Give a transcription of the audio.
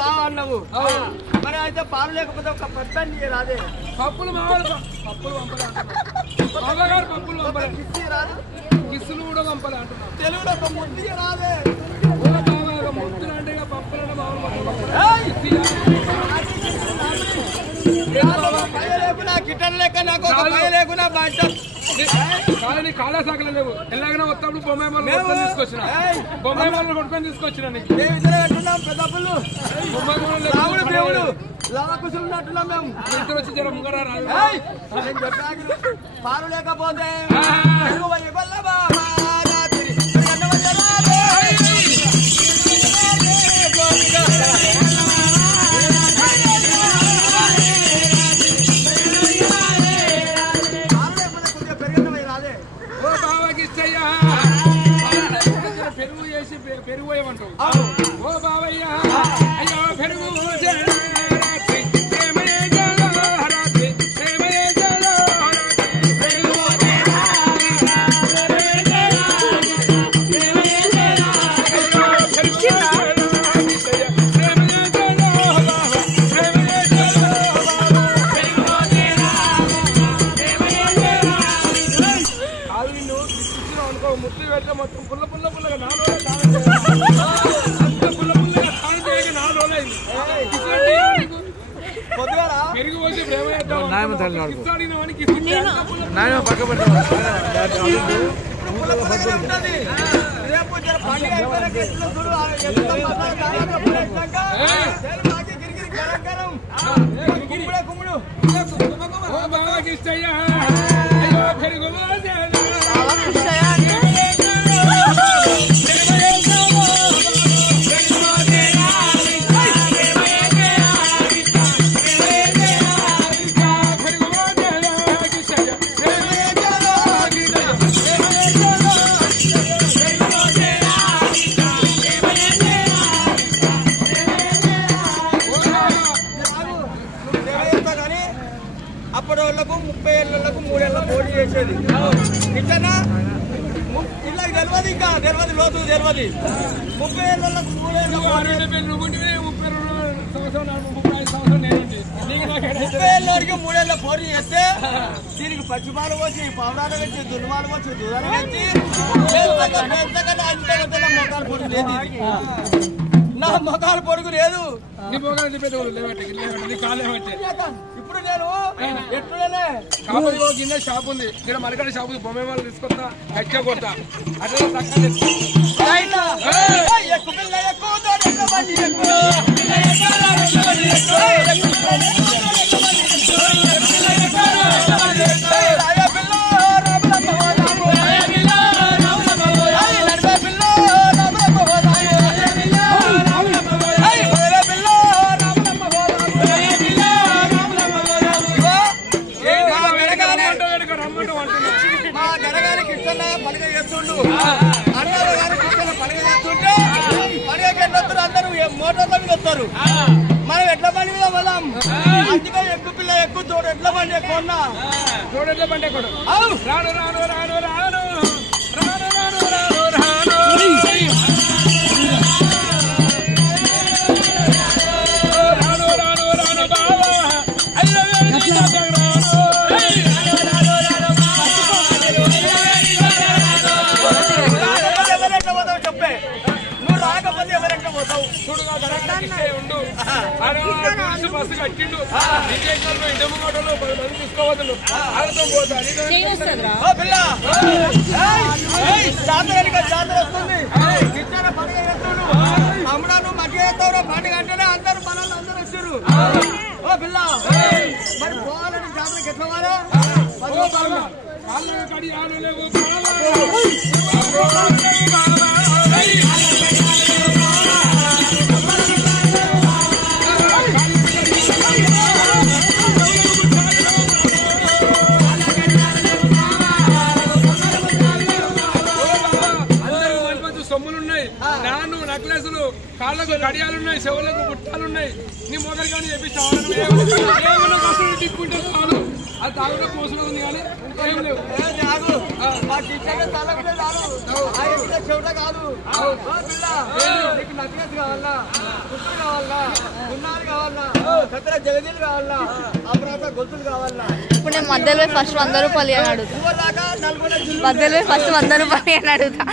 బాగా అన్నావు మరి అయితే పాలు లేకపోతే ఒక పచ్చడి రాదే పప్పులు పప్పులు పంపలే పప్పులు పంపలే కిస్సులు కూడా పంపలే అంటున్నావు తెలుగులో ఒక ముద్దు రాదే ముద్దులు అంటే పప్పులు లేకున్నా గిట్టన్ లెక్క నాకు లేకున్నా కానీ కాళా శాఖలు లేవు ఎలాగైనా వస్తాడు బొమ్మాయి మళ్ళీ తీసుకొచ్చిన బొమ్మాయి మళ్ళీ కొట్టుకొని తీసుకొచ్చిన నీకు పెద్దప్పులు రాముడు దేవుడు లాగా కూర్చున్నట్టున్నాం మేము ఇద్దరు వచ్చి జర ముంగరా రాదు పాలు లేకపోతే పెరుగు చేసి పెరుగు పోయమంటావు ఓ బావయ్య అయ్యో పెరుగు ముట్టి పెట్ట మొత్తం పుల్ల పుల్ల పుల్లగా పెరుగు పోసి బాబాకి ఇష్టయ్యా పెరుగు అప్పటి వాళ్ళకు 30 ఏళ్ళకు 3 ఏళ్ళ పోటీ చేసేది ఇట్లనా ఇలా తెలియదు ఇంకా తెలియదు లోతు తెలియదు 30 ఏళ్ళకు 3 ఏళ్ళ 30 ఏళ్ళకి 3 ఏళ్ళ పోటీ చేస్తే దీనికి పచ్చిమాలు వచ్చి పవనాలు వచ్చి దుర్మాలు వచ్చి దూరాలు వచ్చి మొక్కలు పొడుగు లేదు నా మొక్కలు పొడుగు లేదు ఇప్పుడు నేను ఎట్లనే కాబట్టి కింద షాప్ ఉంది ఇక్కడ మరికడ షాప్ ఉంది బొమ్మ వాళ్ళు తీసుకొస్తా హెచ్చ కొడతా అట్లా మోటార్లు మనం ఎట్ల బండి మీద వెళ్ళాం అందుకే ఎక్కువ పిల్ల ఎక్కువ తోడు ఎట్ల బండి ఎక్కువ తోడెట్ల బండి ఎక్కువ రాను రాను రాను రాను రాను రాను రాను రాను రాను రాను రాను బావా అయ్యో చెప్పే నువ్వు రాకపోతే ఎవరెంట పోతావు ఉండు బస్సు కట్టిండు ఇంటి ముంగటలో 10 మంది తీసుకోవద్దు ఆడతో జాతర వస్తుంది అమ్మడా నువ్వు మధ్య చేస్తావు పండుగ అంటేనే అందరు మనల్ని అందరూ వచ్చారు ఓ పిల్ల మరి పోవాలని జాతరకి ఎట్లా వారా కడి ఆలు లేవు సొమ్ములున్నాయి నాను నక్లెస్లు కాళ్ళకు గడియాలున్నాయి చెవులకు బుట్టాలున్నాయి నీ మొదలు కానీ చెప్పి దిక్కుంటే చాలు అది తాగులో పోసులు ఉంది కానీ ఏం లేవు చెవుట కాదు నక్లెస్ కావాలా కావాలా సకల జగదీలు కావాలన్నా అమరావతి గొంతులు కావాలన్నా. ఇప్పుడు నేను మధ్యలో ఫస్ట్ 100 రూపాయలు అని అడుగుతా. మధ్యలో ఫస్ట్ 100 రూపాయలు అని అడుగుతా.